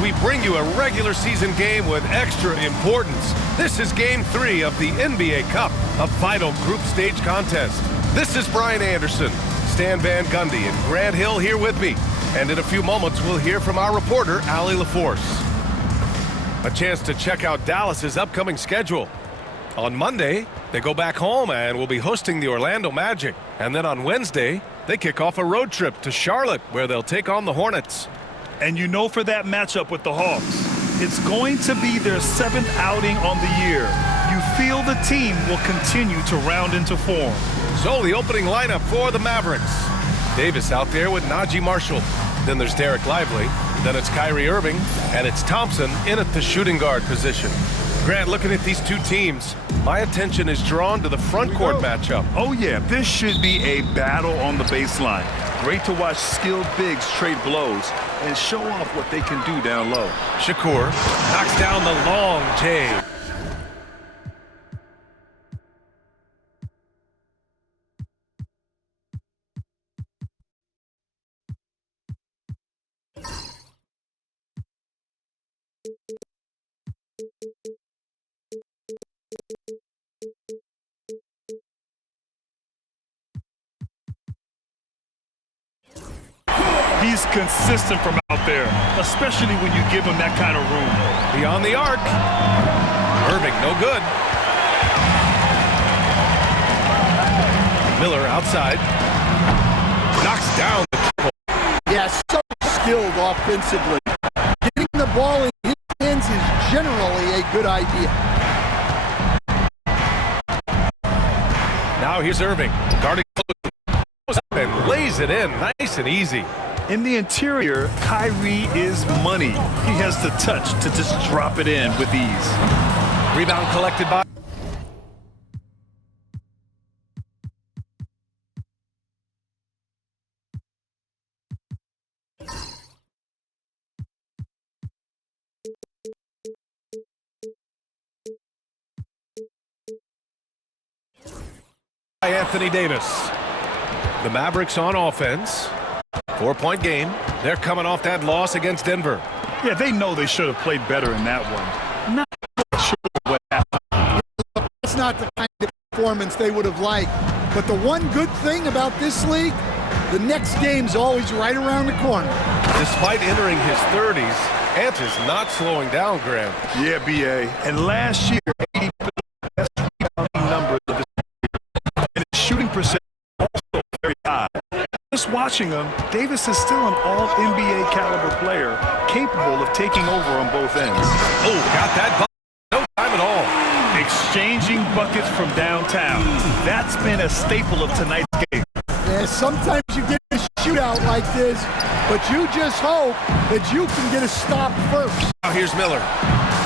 we bring you a regular season game with extra importance. This is Game 3 of the NBA Cup, a vital group stage contest. This is Brian Anderson, Stan Van Gundy, and Grant Hill here with me. And in a few moments, we'll hear from our reporter, Allie LaForce. A chance to check out Dallas's upcoming schedule. On Monday, they go back home and will be hosting the Orlando Magic. And then on Wednesday, they kick off a road trip to Charlotte, where they'll take on the Hornets. And you know, for that matchup with the Hawks, it's going to be their 7th outing on the year. You feel the team will continue to round into form. So the opening lineup for the Mavericks. Davis out there with Najee Marshall. Then there's Derek Lively. Then it's Kyrie Irving. And it's Thompson in at the shooting guard position. Grant, looking at these two teams, my attention is drawn to the front court matchup. Oh yeah, this should be a battle on the baseline. Great to watch skilled bigs trade blows and show off what they can do down low. Shakur knocks down the long J. He's consistent from out there, especially when you give him that kind of room. Beyond the arc. Irving, no good. Miller outside. Knocks down the triple. Yeah, so skilled offensively. Getting the ball in his hands is generally a good idea. Now here's Irving. Guarding close up and lays it in nice and easy. In the interior, Kyrie is money. He has the touch to just drop it in with ease. Rebound collected by Anthony Davis. The Mavericks on offense. 4-point game. They're coming off that loss against Denver. Yeah, they know they should have played better in that one. Not sure what happened. That's not the kind of performance they would have liked. But the one good thing about this league, the next game's always right around the corner. Despite entering his 30s, Ant is not slowing down, Graham. Yeah, B.A. And last year, 80% best rebounding numbers of his career. And his shooting percentage also very high. Just watching him, Davis is still an all-NBA caliber player, capable of taking over on both ends. Oh, got that bucket. No time at all. Exchanging buckets from downtown. That's been a staple of tonight's game. Yeah, sometimes you get a shootout like this, but you just hope that you can get a stop first. Now here's Miller.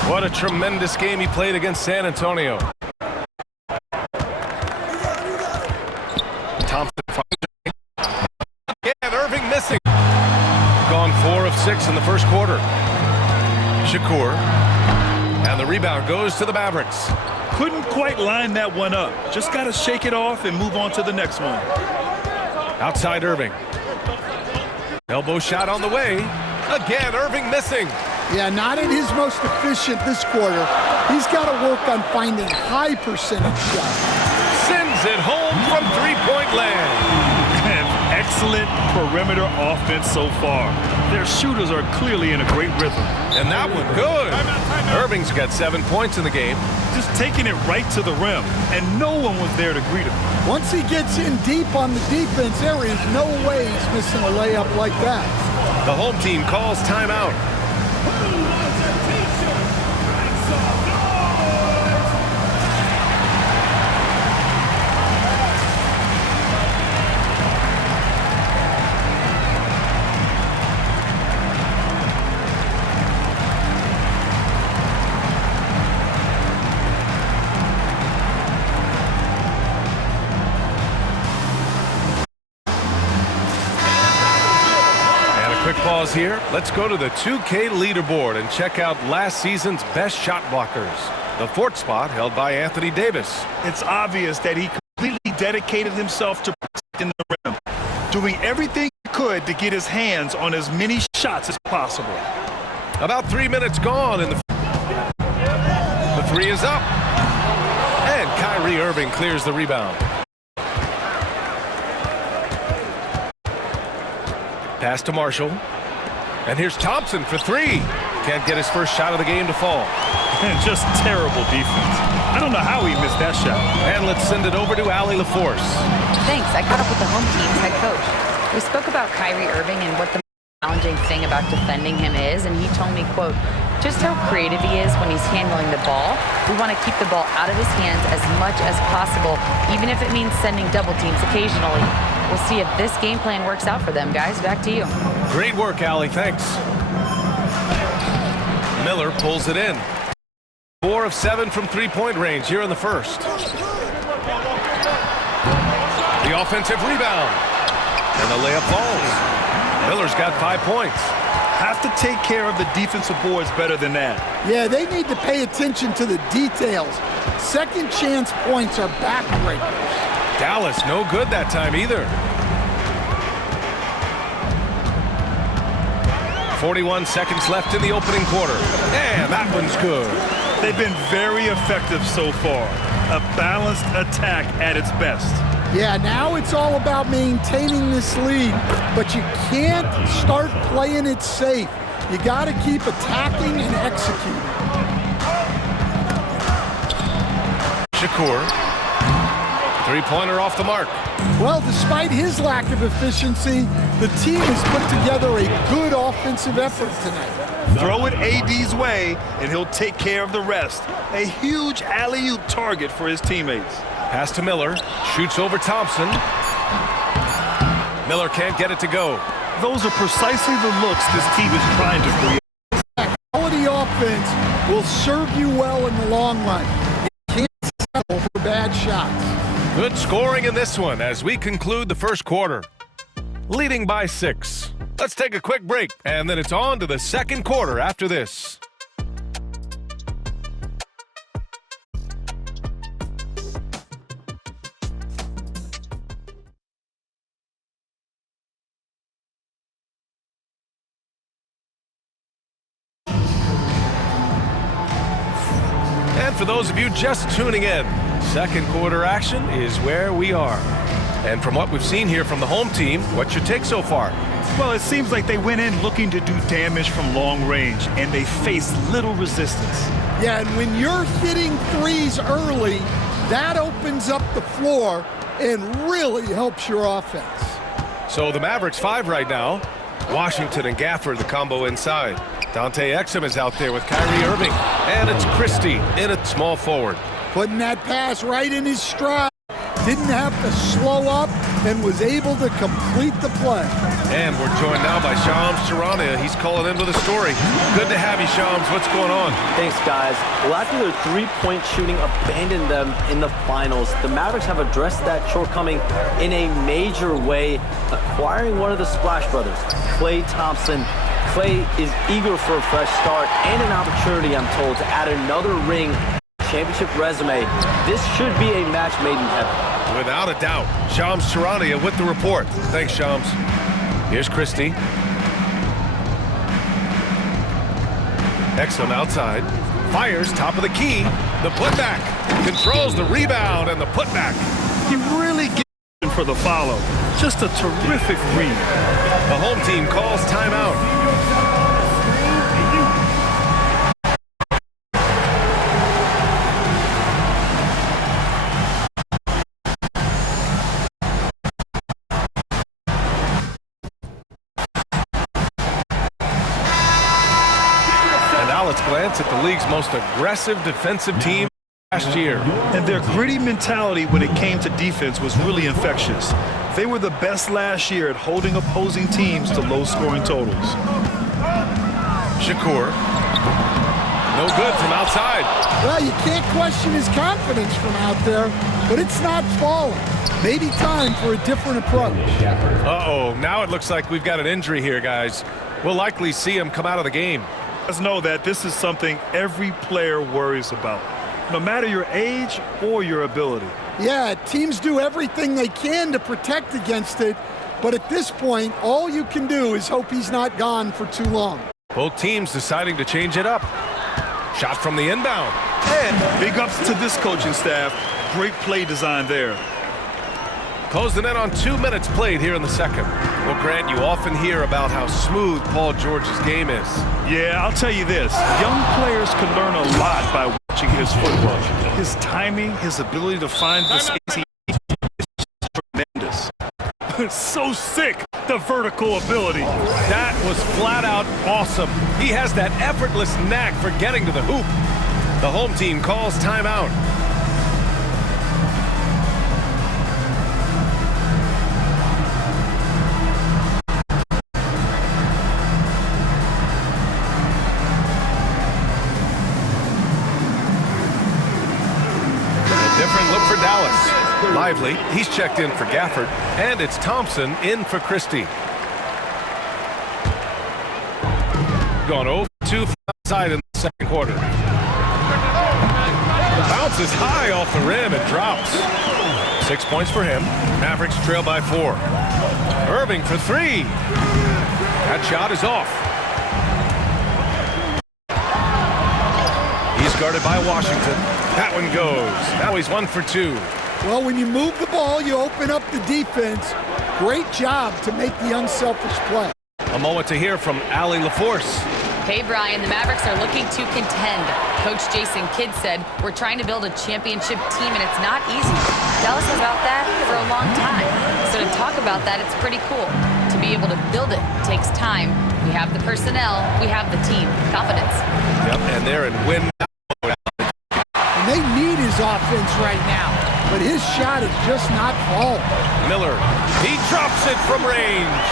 What a tremendous game he played against San Antonio. Thompson again, Irving missing. Gone 4 of 6 in the first quarter. Shakur. And the rebound goes to the Mavericks. Couldn't quite line that one up. Just got to shake it off and move on to the next one. Outside Irving. Elbow shot on the way. Again, Irving missing. Yeah, not at his most efficient this quarter. He's got to work on finding high percentage shots. Sends it home from three-point land. Excellent perimeter offense so far. Their shooters are clearly in a great rhythm. And that one good. Irving's got 7 points in the game. Just taking it right to the rim, and no one was there to greet him. Once he gets in deep on the defense, there is no way he's missing a layup like that. The home team calls timeout. Quick pause here. Let's go to the 2K leaderboard and check out last season's best shot blockers. The 4th spot held by Anthony Davis. It's obvious that he completely dedicated himself to protecting the rim, doing everything he could to get his hands on as many shots as possible. About 3 minutes gone in the three is up. And Kyrie Irving clears the rebound. Pass to Marshall. And here's Thompson for three. Can't get his first shot of the game to fall. And just terrible defense. I don't know how he missed that shot. And let's send it over to Allie LaForce. Thanks. I caught up with the home team's head coach. We spoke about Kyrie Irving and what the challenging thing about defending him is, and he told me, quote, just how creative he is when he's handling the ball. We want to keep the ball out of his hands as much as possible, even if it means sending double teams occasionally. We'll see if this game plan works out for them, guys. Back to you. Great work, Allie. Thanks. Miller pulls it in. 4 of 7 from three-point range here in the first. The offensive rebound. And the layup falls. Miller's got 5 points. Have to take care of the defensive boards better than that. Yeah, they need to pay attention to the details. Second chance points are backbreakers. Dallas no good that time either. 41 seconds left in the opening quarter. And that one's good. They've been very effective so far. A balanced attack at its best. Yeah, now it's all about maintaining this lead, but you can't start playing it safe. You got to keep attacking and executing. Shakur. Three-pointer off the mark. Well, despite his lack of efficiency, the team has put together a good offensive effort tonight. Throw it AD's way, and he'll take care of the rest. A huge alley-oop target for his teammates. Pass to Miller. Shoots over Thompson. Miller can't get it to go. Those are precisely the looks this team is trying to create. Quality offense will serve you well in the long run. You can't settle for bad shots. Good scoring in this one as we conclude the first quarter. Leading by 6. Let's take a quick break, and then it's on to the second quarter after this. And for those of you just tuning in, second quarter action is where we are. And from what we've seen here from the home team, what's your take so far? Well, it seems like they went in looking to do damage from long range, and they faced little resistance. Yeah, and when you're hitting threes early, that opens up the floor and really helps your offense. So the Mavericks 5 right now. Washington and Gafford, the combo inside. Dante Exum is out there with Kyrie Irving. And it's Christie in at small forward. Putting that pass right in his stride. Didn't have to slow up and was able to complete the play. And we're joined now by Shams Charania. He's calling in with a story. Good to have you, Shams. What's going on? Thanks, guys. Well, after their three-point shooting abandoned them in the finals, the Mavericks have addressed that shortcoming in a major way, acquiring one of the Splash Brothers, Klay Thompson. Klay is eager for a fresh start and an opportunity, I'm told, to add another ring championship resume. This should be a match made in heaven. Without a doubt. Shams Charania with the report. Thanks, Shams. Here's Christie. Exum outside. Fires top of the key. The putback. Controls the rebound and the putback. He really gets in for the follow. Just a terrific read. The home team calls timeout. Let's glance at the league's most aggressive defensive team last year. And their gritty mentality when it came to defense was really infectious. They were the best last year at holding opposing teams to low-scoring totals. Shakur. No good from outside. Well, you can't question his confidence from out there, but it's not falling. Maybe time for a different approach. Uh-oh, now it looks like we've got an injury here, guys. We'll likely see him come out of the game. Let's know that this is something every player worries about, no matter your age or your ability. Yeah, teams do everything they can to protect against it, but at this point, all you can do is hope he's not gone for too long. Both teams deciding to change it up. Shot from the inbound. And big ups to this coaching staff. Great play design there. Closing in on 2 minutes played here in the second. Well, Grant, you often hear about how smooth Paul George's game is. Yeah, I'll tell you this. Young players can learn a lot by watching his footwork. His timing, his ability to find the space is tremendous. So sick, the vertical ability. That was flat out awesome. He has that effortless knack for getting to the hoop. The home team calls timeout. Different look for Dallas. Lively, he's checked in for Gafford, and it's Thompson in for Christie. Gone 0-2 from outside in the second quarter. Bounces high off the rim and drops. 6 points for him. Mavericks trail by 4. Irving for 3. That shot is off. He's guarded by Washington. That one goes. Now he's 1 for 2. Well, when you move the ball, you open up the defense. Great job to make the unselfish play. A moment to hear from Allie LaForce. Hey, Brian, the Mavericks are looking to contend. Coach Jason Kidd said, we're trying to build a championship team, and it's not easy. Dallas has about that for a long time. So to talk about that, it's pretty cool. To be able to build it takes time. We have the personnel. We have the team. Confidence. Yep, and they're in win. And they need his offense right now. But his shot is just not falling. Miller, he drops it from range.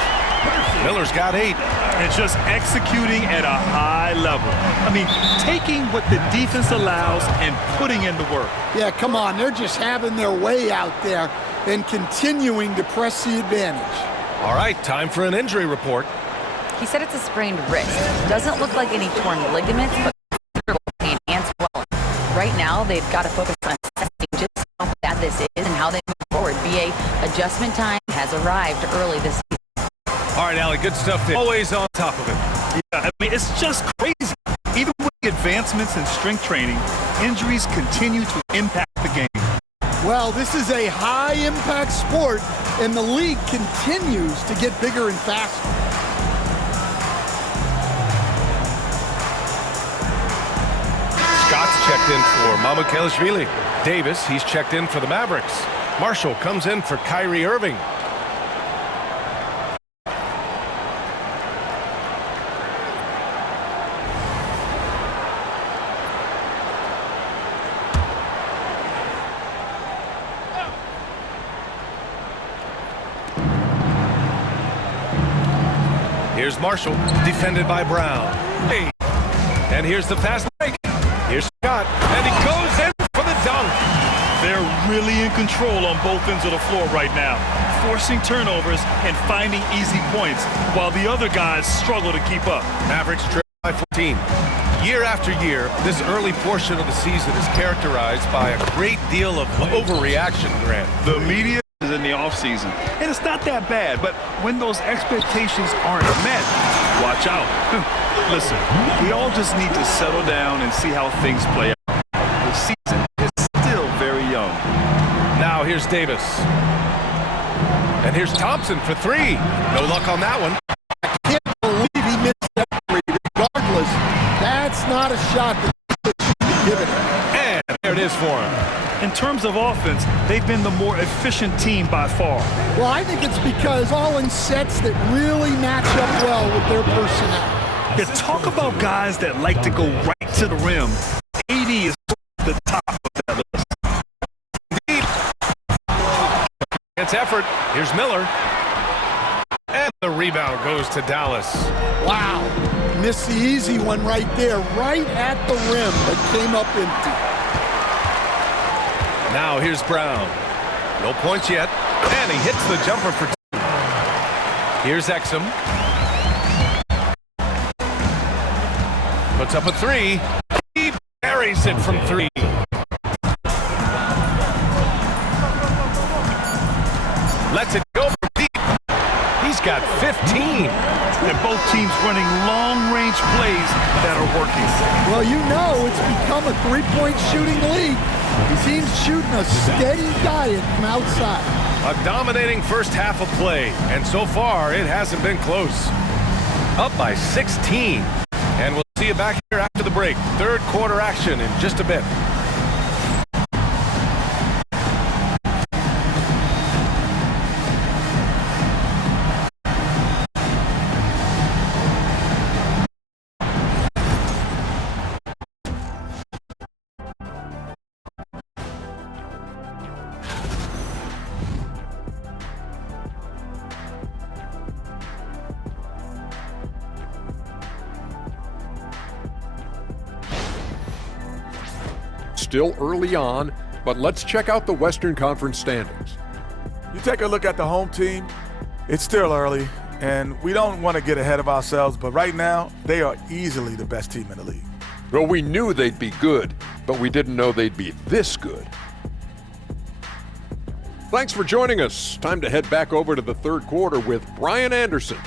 Miller's got 8. And just executing at a high level. I mean, taking what the defense allows and putting in the work. Yeah, come on. They're just having their way out there and continuing to press the advantage. All right, time for an injury report. He said it's a sprained wrist. Doesn't look like any torn ligaments, but pain and swelling. Right now, they've got to focus on assessing just how bad this is and how they move forward. BA adjustment time has arrived early this season. All right, Allie, good stuff there. Always on top of it. Yeah, I mean, it's just crazy. Even with the advancements in strength training, injuries continue to impact the game. Well, this is a high-impact sport, and the league continues to get bigger and faster. Scott's checked in for Mamukelashvili. Davis, he's checked in for the Mavericks. Marshall comes in for Kyrie Irving. Here's Marshall, defended by Brown. Hey. And here's the fast break. Here's Scott, and he goes in for the dunk. They're really in control on both ends of the floor right now, forcing turnovers and finding easy points, while the other guys struggle to keep up. Mavericks trail by 14. Year after year, this early portion of the season is characterized by a great deal of overreaction, Grant. The media is in the offseason, and it's not that bad, but when those expectations aren't met, watch out. Listen, we all just need to settle down and see how things play out. The season is still very young. Now here's Davis. And here's Thompson for 3. No luck on that one. I can't believe he missed that three. Regardless, that's not a shot that should be given him. And there it is for him. In terms of offense, they've been the more efficient team by far. Well, I think it's because all in sets that really match up well with their personnel. Yeah, talk about guys that like to go right to the rim. AD is the top of that list. Indeed. It's effort. Here's Miller. And the rebound goes to Dallas. Wow. Missed the easy one right there, right at the rim, but came up empty. Now here's Brown. No points yet. And he hits the jumper for 2. Here's Exum. Puts up a 3. He buries it from 3. Lets it go from deep. He's got 15. and both teams running long-range plays that are working. Well, you know it's become a three-point shooting league. The team's shooting a steady diet from outside. A dominating first half of play, and so far it hasn't been close. Up by 16. And we'll see you back here after the break. Third quarter action in just a bit. Still early on, but let's check out the Western Conference standings. You take a look at the home team, it's still early, and we don't want to get ahead of ourselves, but right now, they are easily the best team in the league. Well, we knew they'd be good, but we didn't know they'd be this good. Thanks for joining us. Time to head back over to the third quarter with Brian Anderson.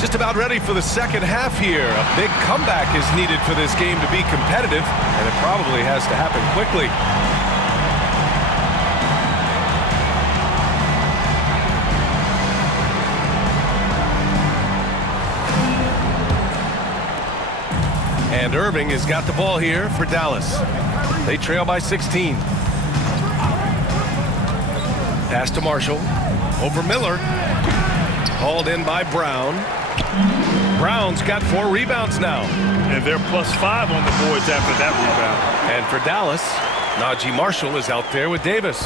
Just about ready for the second half here. A big comeback is needed for this game to be competitive, and it probably has to happen quickly. And Irving has got the ball here for Dallas. They trail by 16. Pass to Marshall. Over Miller. Hauled in by Brown. Brown's got 4 rebounds now. And they're +5 on the boards after that rebound. And for Dallas, Najee Marshall is out there with Davis.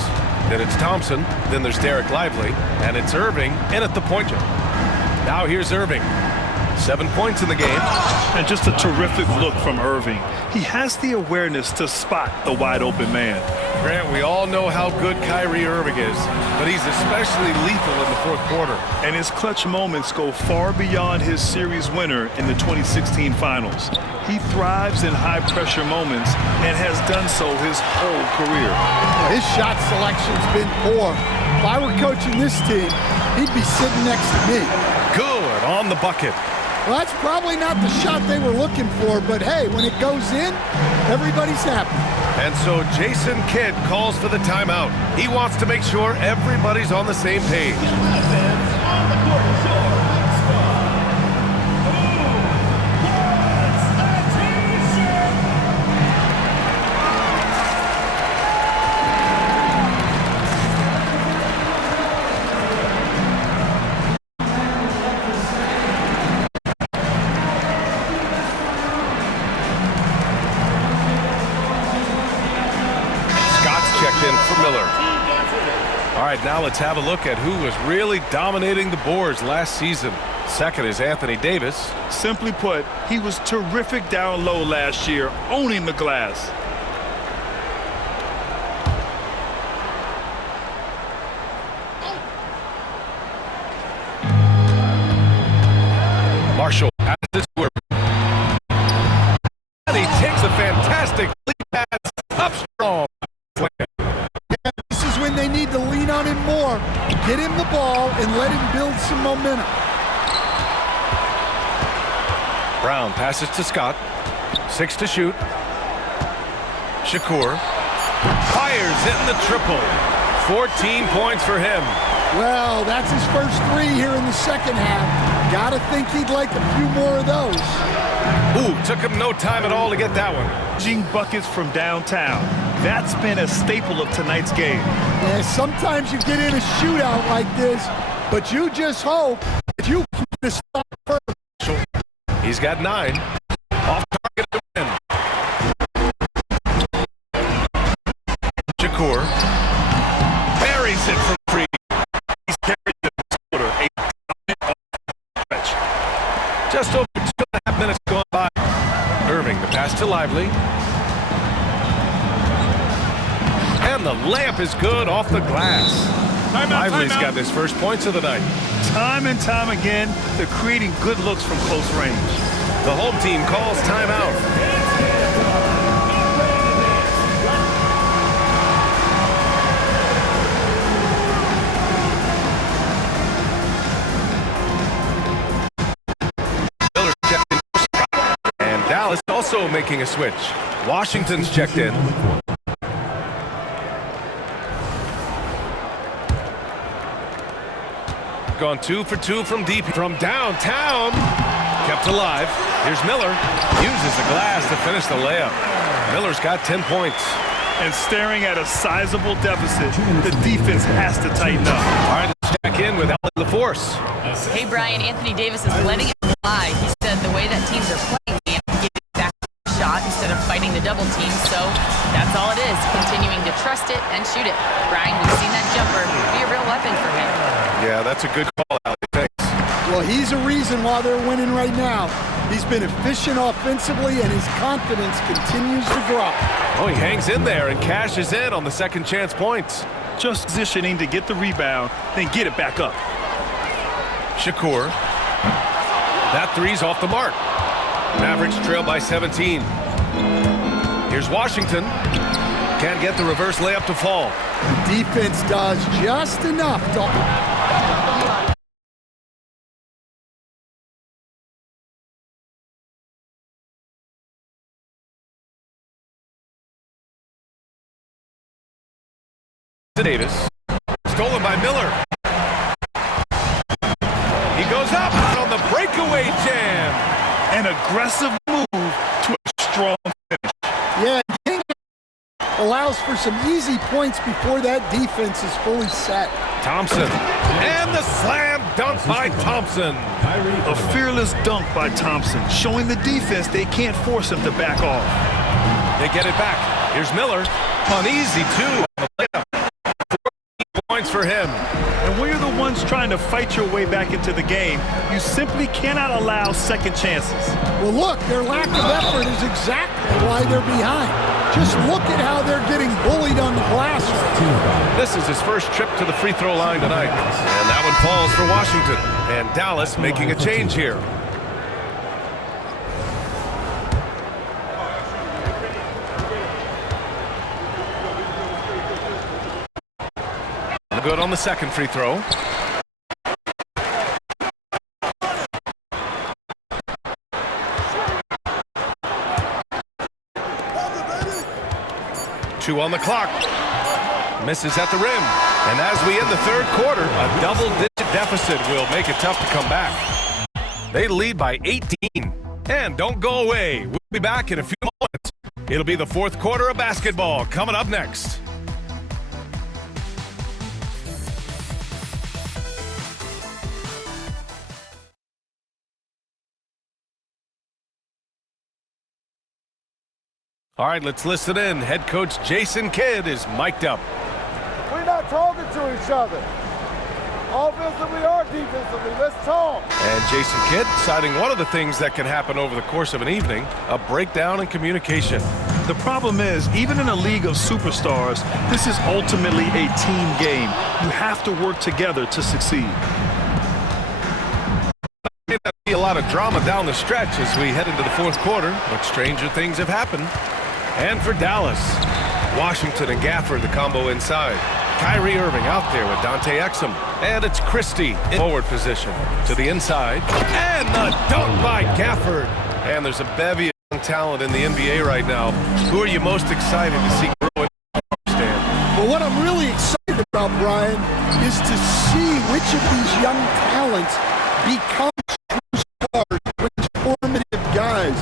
Then it's Thompson. Then there's Derek Lively. And it's Irving in at the point. Now here's Irving. 7 points in the game. And just a terrific look from Irving. He has the awareness to spot the wide open man. Grant, we all know how good Kyrie Irving is, but he's especially lethal in the fourth quarter. And his clutch moments go far beyond his series winner in the 2016 finals. He thrives in high-pressure moments and has done so his whole career. His shot selection's been poor. If I were coaching this team, he'd be sitting next to me. Good on the bucket. Well, that's probably not the shot they were looking for, but hey, when it goes in, everybody's happy. And so Jason Kidd calls for the timeout. He wants to make sure everybody's on the same page. In for Miller. All right, now let's have a look at who was really dominating the boards last season. Second is Anthony Davis. Simply put, he was terrific down low last year, owning the glass. Marshall passes to Irving. And he takes a fantastic lead pass up strong. This is when they need to lean on him more, get him the ball, and let him build some momentum. Brown passes to Scott. 6 to shoot. Shakur fires in the triple. 14 points for him. Well, that's his first 3 here in the second half. Gotta think he'd like a few more of those. Ooh, took him no time at all to get that one. Buckets from downtown. That's been a staple of tonight's game. Yeah, sometimes you get in a shootout like this, but you just hope that you can get a stop first. He's got 9. Off target to win. Shakur buries it for free. He's carried this quarter a stretch. Just over 2.5 minutes gone by. Irving, the pass to Lively. And the layup is good off the glass. Lively's got his first points of the night. Time and time again, they're creating good looks from close range. The home team calls timeout. Miller's checked in. And Dallas also making a switch. Washington's checked in. Gone 2 for 2 from deep. From downtown. Kept alive. Here's Miller. Uses the glass to finish the layup. Miller's got 10 points. And staring at a sizable deficit, the defense has to tighten up. All right, let's check in with Alec LaForce. Hey, Brian, Anthony Davis is letting it fly. He said the way that teams are playing, they have to get back to the shot instead of fighting the double team. So that's all it is, continuing to trust it and shoot it. Brian, we've seen that jumper be a real weapon for him. Yeah, that's a good call, Alec. Thanks. Well, he's a reason why they're winning right now. He's been efficient offensively, and his confidence continues to grow. Oh, he hangs in there and cashes in on the second chance points. Just positioning to get the rebound, then get it back up. Shakur. That three's off the mark. Mavericks trail by 17. Here's Washington. Can't get the reverse layup to fall. The defense does just enough to... Davis. Stolen by Miller. He goes up on the breakaway jam. An aggressive move to a strong finish. Yeah, allows for some easy points before that defense is fully set. Thompson. And the slam dunk by Thompson. A fearless dunk by Thompson, showing the defense they can't force him to back off. They get it back. Here's Miller. An easy two. Points for him. And when you're the ones trying to fight your way back into the game, you simply cannot allow second chances. Well, look, their lack of effort is exactly why they're behind. Just look at how they're getting bullied on the glass. This is his first trip to the free throw line tonight. And that one falls for Washington. And Dallas making a change here. Good on the second free throw. Two on the clock. Misses at the rim. And as we end the third quarter, a double-digit deficit will make it tough to come back. They lead by 18. And don't go away. We'll be back in a few moments. It'll be the fourth quarter of basketball coming up next. All right, let's listen in. Head coach Jason Kidd is mic'd up. We're not talking to each other. Offensively or defensively, let's talk. And Jason Kidd citing one of the things that can happen over the course of an evening, a breakdown in communication. The problem is, even in a league of superstars, this is ultimately a team game. You have to work together to succeed. There may not be a lot of drama down the stretch as we head into the fourth quarter, but stranger things have happened. And for Dallas, Washington and Gafford, the combo inside. Kyrie Irving out there with Dante Exum. And it's Christie in forward position to the inside. And the dunk by Gafford. And there's a bevy of young talent in the NBA right now. Who are you most excited to see grow in the stand? Well, what I'm really excited about, Brian, is to see which of these young talents become true stars, transformative guys.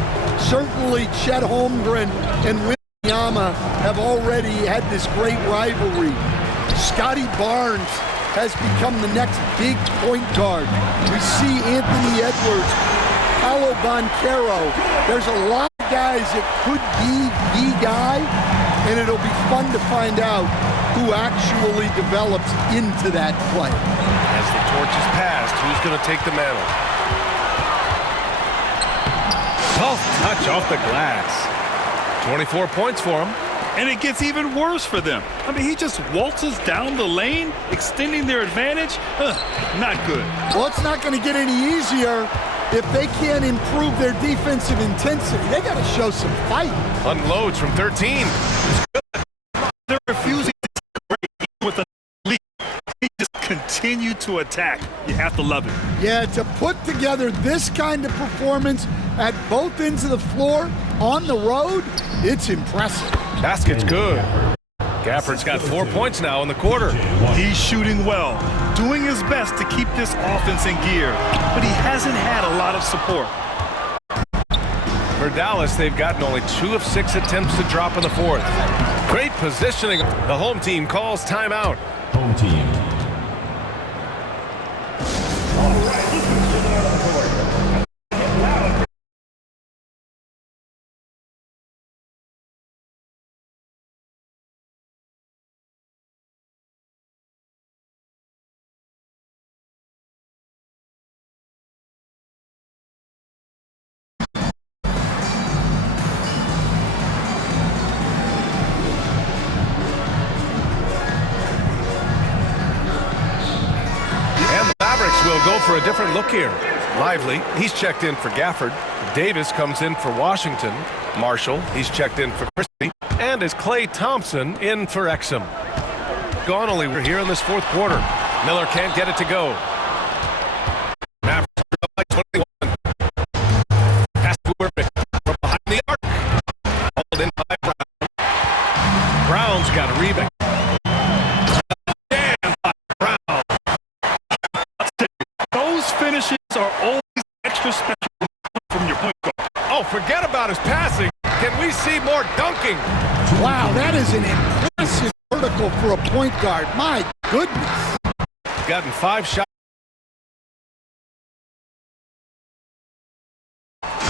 Certainly, Chet Holmgren and Wembanyama have already had this great rivalry. Scotty Barnes has become the next big point guard. We see Anthony Edwards, Paolo Banchero. There's a lot of guys that could be the guy, and it'll be fun to find out who actually develops into that play. As the torch is passed, who's going to take the mantle? Tough touch off the glass. 24 points for him. And it gets even worse for them. I mean, he just waltzes down the lane, extending their advantage. Not good. Well, it's not going to get any easier if they can't improve their defensive intensity. They got to show some fight. Unloads from 13. They're refusing to break with a lead. They just continue to attack. You have to love it. Yeah, to put together this kind of performance at both ends of the floor on the road, it's impressive. Basket's good. Gafford's got 4 points now in the quarter. He's shooting well, doing his best to keep this offense in gear, but he hasn't had a lot of support. For Dallas, they've gotten only 2 of 6 attempts to drop in the fourth. Great positioning. The home team calls timeout. Home team. Will go for a different look here. Lively, he's checked in for Gafford. Davis comes in for Washington. Marshall, he's checked in for Christie. And is Klay Thompson in for Exum. Gone only here in this fourth quarter. Miller can't get it to go. Mavericks up by 21. Pass to Irving from behind the arc. Hauled in by Brown. Brown's got a rebound. Finishes are always extra special from your point guard. Oh, forget about his passing. Can we see more dunking? Wow, that is an impressive vertical for a point guard. My goodness. Gotten 5 shots.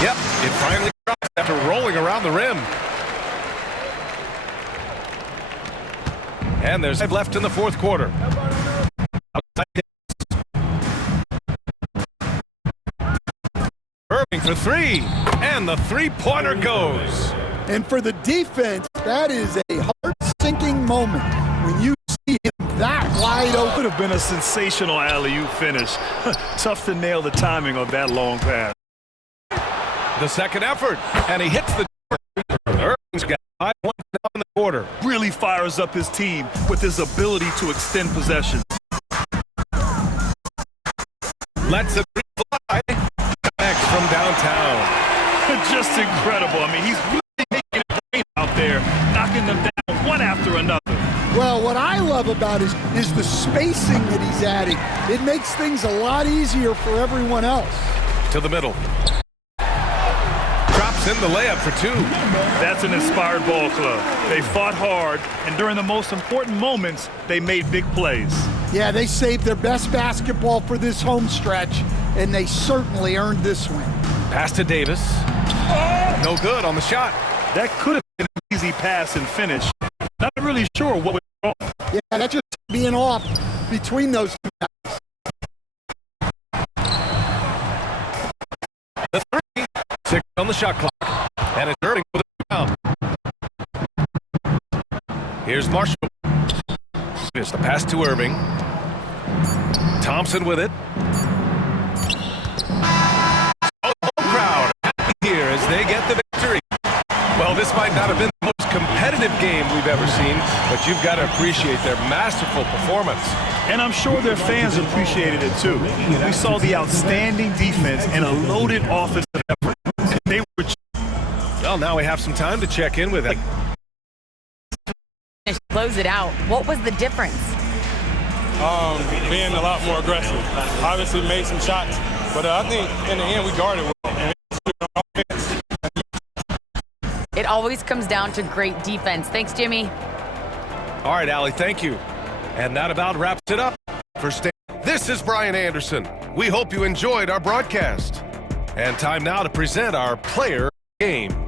Yep, it finally drops after rolling around the rim. And there's 5 left in the fourth quarter. Irving for 3, and the three-pointer goes. And for the defense, that is a heart-sinking moment when you see him that wide open. Could have been a sensational alley-oop finish. Tough to nail the timing of that long pass. The second effort, and he hits the Irving's got 5 points now in the quarter. Really fires up his team with his ability to extend possession. Lets it fly. From downtown. Just incredible. I mean, he's really making it rain out there, knocking them down one after another. Well, what I love about it is the spacing that he's adding. It makes things a lot easier for everyone else. To the middle. Drops in the layup for 2. That's an inspired ball club. They fought hard, and during the most important moments, they made big plays. Yeah, they saved their best basketball for this home stretch, and they certainly earned this win. Pass to Davis. No good on the shot. That could have been an easy pass and finish. Not really sure what was wrong. Yeah, that's just being off between those two guys. The 3. 6 on the shot clock. And it's Irving with a rebound. Here's Marshall. Here's the pass to Irving. Thompson with it. Crowd happy here as they get the victory. Well, this might not have been the most competitive game we've ever seen, but you've got to appreciate their masterful performance. And I'm sure their fans appreciated it too. We saw the outstanding defense and a loaded offensive effort. They were. Well, now we have some time to check in with it. Close it out. What was the difference? Being a lot more aggressive. Obviously made some shots, but I think in the end we guarded well. It always comes down to great defense. Thanks, Jimmy. All right, Allie, thank you. And that about wraps it up for Stan. This is Brian Anderson. We hope you enjoyed our broadcast. And time now to present our player game.